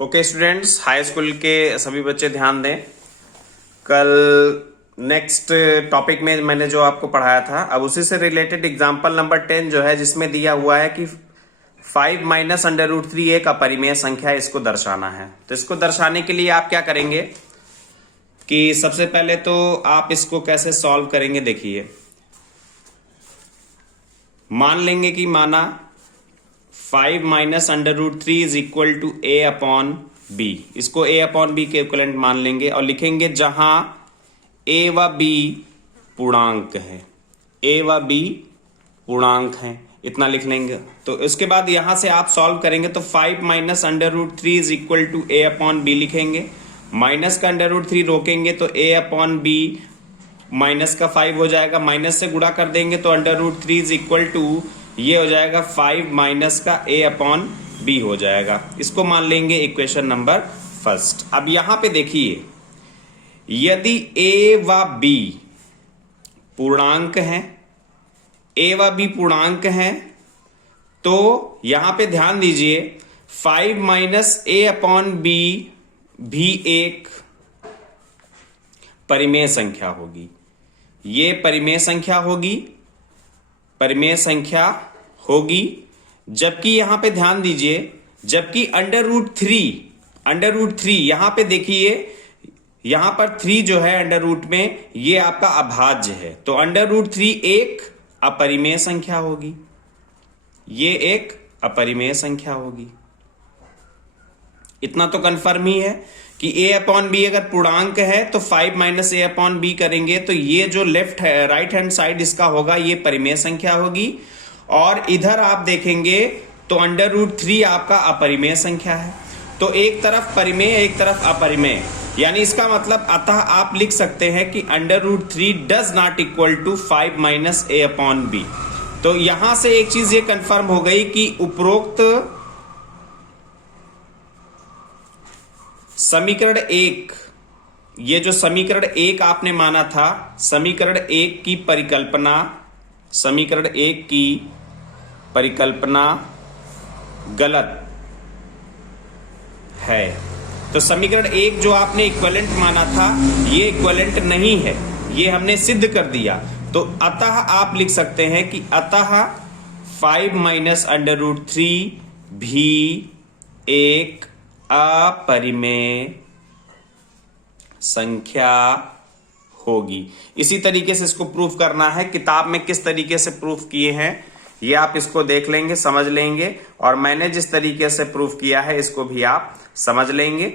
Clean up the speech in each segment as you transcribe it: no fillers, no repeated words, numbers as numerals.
Okay students, high school के सभी बच्चे ध्यान दें। कल नेक्स्ट टॉपिक में मैंने जो आपको पढ़ाया था, अब उसी से रिलेटेड एग्जांपल नंबर 10 जो है, जिसमें दिया हुआ है कि 5 माइनस अंडर रूट 3 एक अपरिमेय संख्या, इसको दर्शाना है। तो इसको दर्शाने के लिए आप क्या करेंगे कि सबसे पहले तो आप इसको कैसे सॉल्व करेंगे, देखिए। मान लेंगे कि माना 5 minus under root 3 is equal to a upon b. इसको ए अपॉन बी के इक्वलेंट मान लेंगे और लिखेंगे जहां ए व बी पूर्णांक है। ए व बी पूर्णांक है, इतना लिख लेंगे। तो इसके बाद यहां से आप सॉल्व करेंगे तो 5 minus under root 3 is equal to a upon b लिखेंगे। माइनस का अंडर रूट 3 रोकेंगे तो ए अपॉन बी माइनस का 5 हो जाएगा। माइनस से गुणा कर देंगे तो under root 3 is equal to ये हो जाएगा 5 माइनस का a अपॉन बी हो जाएगा। इसको मान लेंगे इक्वेशन नंबर फर्स्ट। अब यहां पे देखिए, यदि a व b पूर्णांक हैं, a व b पूर्णांक हैं, तो यहां पे ध्यान दीजिए 5 माइनस a अपॉन बी भी एक परिमेय संख्या होगी। ये परिमेय संख्या होगी, परिमेय संख्या होगी। जबकि यहां पे ध्यान दीजिए, जबकि अंडर रूट 3 यहां पे देखिए, यहां पर 3 जो है अंडर रूट में, ये आपका अभाज्य है। तो अंडर रूट 3 एक अपरिमेय संख्या होगी, ये एक अपरिमेय संख्या होगी। इतना तो कंफर्म ही है कि a अपॉन बी अगर पूर्णांक है तो 5 माइनस ए अपॉन बी करेंगे तो ये जो लेफ्ट है, राइट हैंड साइड इसका होगा, ये परिमेय संख्या होगी। और इधर आप देखेंगे तो अंडर रूट 3 आपका अपरिमेय संख्या है। तो एक तरफ परिमेय, एक तरफ अपरिमेय, यानी इसका मतलब अतः आप लिख सकते हैं कि under root 3 does not equal to 5 minus a upon b. तो यहां से एक चीज ये कंफर्म हो गई कि उपरोक्त समीकरण 1, ये जो समीकरण 1 आपने माना था, समीकरण 1 की परिकल्पना, समीकरण 1 की परिकल्पना गलत है। तो समीकरण 1 जो आपने इक्विवेलेंट माना था, ये इक्विवेलेंट नहीं है, ये हमने सिद्ध कर दिया। तो अतः आप लिख सकते हैं कि अतः 5 माइनस अंडर रूट 3 भी एक अपरिमेय संख्या होगी। इसी तरीके से इसको प्रूफ करना है। किताब में किस तरीके से प्रूफ किए हैं ये आप इसको देख लेंगे, समझ लेंगे, और मैंने जिस तरीके से प्रूफ किया है इसको भी आप समझ लेंगे।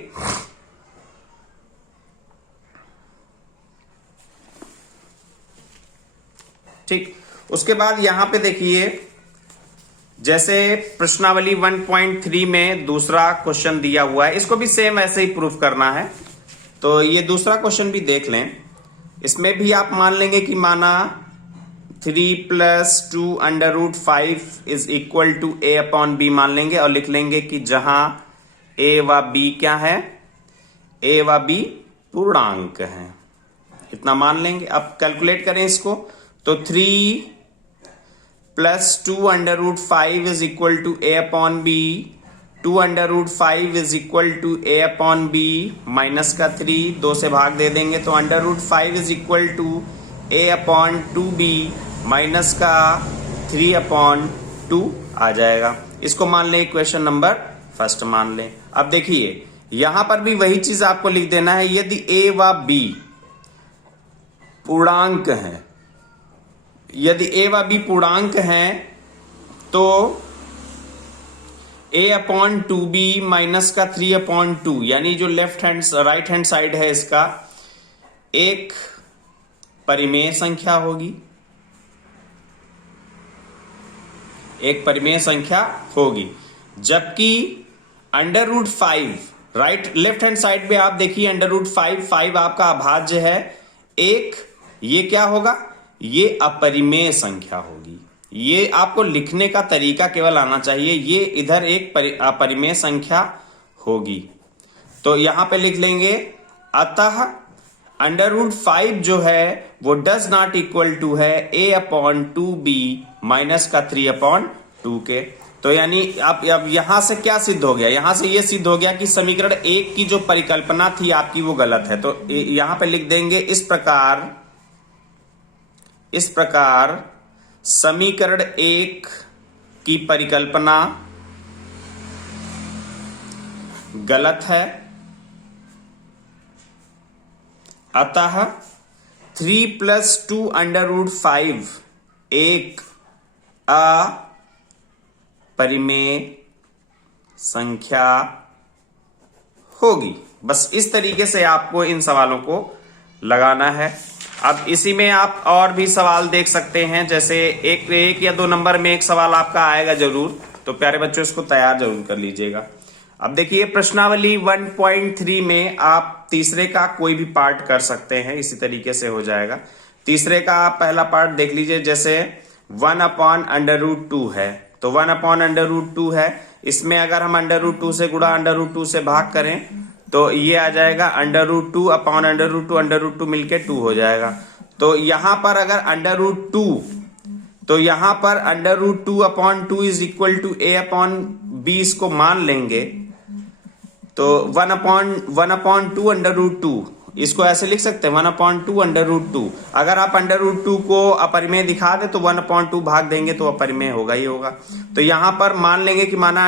ठीक, उसके बाद यहां पे देखिए, जैसे प्रश्नावली 1.3 में दूसरा क्वेश्चन दिया हुआ है, इसको भी सेम ऐसे ही प्रूफ करना है। तो ये दूसरा क्वेश्चन भी देख लें। इसमें भी आप मान लेंगे कि माना 3 plus 2 under root 5 is equal to a upon b मान लेंगे और लिख लेंगे कि जहां ए व बी क्या है, ए व बी पूर्णांक है। इतना मान लेंगे। अब कैलकुलेट करें इसको, तो 3 plus 2 under root 5 is equal to a upon b, 2 under root 5 is equal to a upon b minus का 3, 2 से भाग दे देंगे तो under root 5 is equal to a upon 2b minus का 3 अपॉन 2 आ जाएगा। इसको मान लें इक्वेशन नंबर फर्स्ट मान लें। अब देखिए, यहां पर भी वही चीज आपको लिख देना है। यदि a व b पूर्णांक हैं, यदि a व b पूर्णांक हैं तो a अपॉन 2b माइनस का 3 अपॉन 2, यानी जो left hand right hand side है इसका, एक परिमेय संख्या होगी, एक परिमेय संख्या होगी। जबकि under root 5 right left hand side पे आप देखिए, अंडर रूट 5 आपका अभाज्य है एक, ये क्या होगा, ये अपरिमेय संख्या होगी। ये आपको लिखने का तरीका केवल आना चाहिए, ये इधर एक अपरिमेय संख्या होगी। तो यहां पे लिख लेंगे अतः अंडर रूट 5 जो है वो डज नॉट इक्वल टू है ए अपॉन 2b माइनस का 3 अपॉन 2 के। तो यानी अब यहां से क्या सिद्ध हो गया, यहां से ये सिद्ध हो गया कि समीकरण 1 की जो परिकल्पना थी आपकी वो गलत है। तो यहां पे लिख देंगे इस प्रकार समीकरण 1 की परिकल्पना गलत है, अतः 3 + 2 √5 एक अपरिमेय संख्या होगी। बस इस तरीके से आपको इन सवालों को लगाना है। अब इसी में आप और भी सवाल देख सकते हैं, जैसे एक या दो नंबर में एक सवाल आपका आएगा जरूर, तो प्यारे बच्चों इसको तैयार जरूर कर लीजिएगा। अब देखिए प्रश्नावली 1.3 में आप तीसरे का कोई भी पार्ट कर सकते हैं, इसी तरीके से हो जाएगा। तीसरे का आप पहला पार्ट देख लीजिए, जैसे 1/√2 है, तो 1/√2 है, इसमें अगर हम √2 से गुणा √2 से भाग करें तो ये आ जाएगा √2/√2 मिलके 2 हो जाएगा। तो यहां पर अगर √2, तो यहां पर √2/2 = a/b इसको मान लेंगे, तो 1/2 इसको ऐसे लिख सकते हैं 1/2 अगर आप √2 को अपरिमेय दिखा दे तो 1/2 भाग देंगे तो अपरिमेय होगा ही होगा। तो यहां पर मान लेंगे कि माना